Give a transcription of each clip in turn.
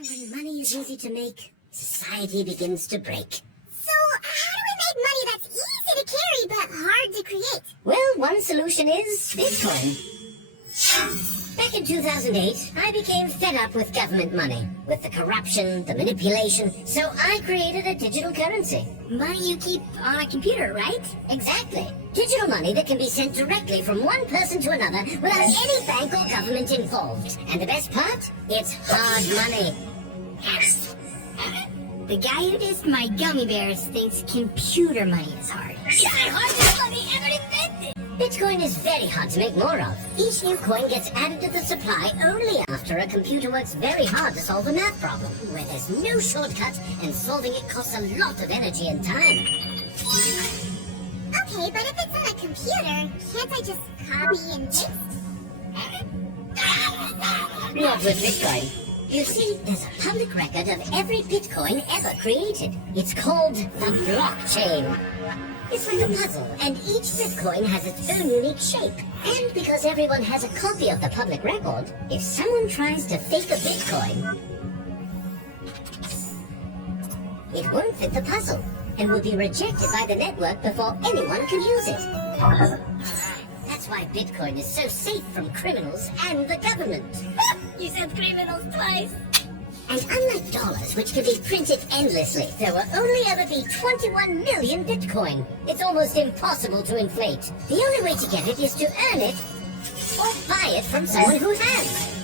When money is easy to make, society begins to break. So, how do we make money that's easy to carry but hard to create? Well, one solution is Bitcoin. Back in 2008, I became fed up with government money, with the corruption, the manipulation, so I created a digital currency. Money you keep on a computer, right? Exactly. Digital money that can be sent directly from one person to another without any bank or government involved. And the best part? It's hard money. The guy who dissed my gummy bears thinks computer money is hard. It's the hardest money ever invented! Bitcoin is very hard to make more of. Each new coin gets added to the supply only after a computer works very hard to solve a math problem, where there's no shortcut and solving it costs a lot of energy and time. Okay, but if it's on a computer, can't I just copy and paste? Not with Bitcoin. You see, there's a public record of every Bitcoin ever created. It's called the blockchain. It's like a puzzle, and each Bitcoin has its own unique shape. And because everyone has a copy of the public record, if someone tries to fake a Bitcoin, it won't fit the puzzle, and will be rejected by the network before anyone can use it. That's why Bitcoin is so safe from criminals and the government. You said criminals twice. And unlike dollars, which can be printed endlessly, there will only ever be 21 million Bitcoin. It's almost impossible to inflate. The only way to get it is to earn it or buy it from someone who has.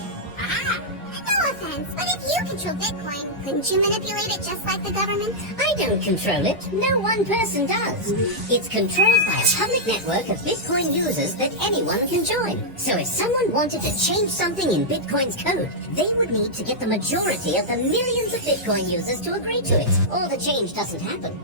No offense, but if you control Bitcoin, couldn't you manipulate it just like the government? I don't control it. No one person does. It's controlled by a public network of Bitcoin users that anyone can join. So if someone wanted to change something in Bitcoin's code, they would need to get the majority of the millions of Bitcoin users to agree to it, or the change doesn't happen.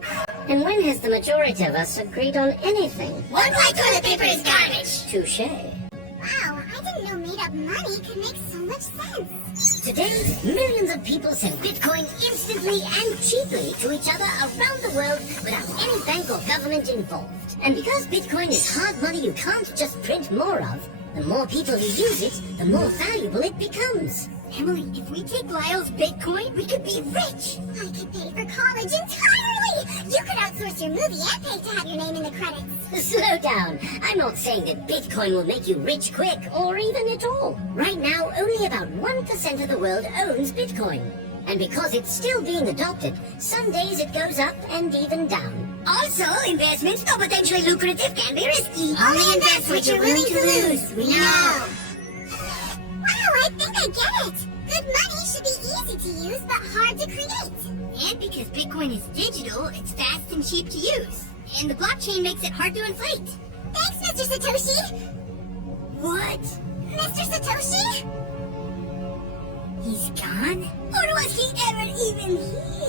And when has the majority of us agreed on anything? One white toilet paper is garbage! Touché. Wow, I didn't know made-up money could make so much sense. Today, millions of people send Bitcoin instantly and cheaply to each other around the world without any bank or government involved. And because Bitcoin is hard money you can't just print more of, the more people who use it, the more valuable it becomes. Emily, if we take Lyle's Bitcoin, we could be rich. I could pay for college entirely. You could outsource your movie and pay to have your name in the credits. Slow down. I'm not saying that Bitcoin will make you rich quick, or even at all. Right now, only about 1% of the world owns Bitcoin. And because it's still being adopted, some days it goes up and even down. Also, investments, though potentially lucrative, can be risky. Only invest what you're willing to lose. We know. Wow, I think I get it. Good money should be easy to use, but hard to create. And because Bitcoin is digital, it's fast and cheap to use. And the blockchain makes it hard to inflate. Thanks, Mr. Satoshi. What? Mr. Satoshi? He's gone? Or was he ever even here?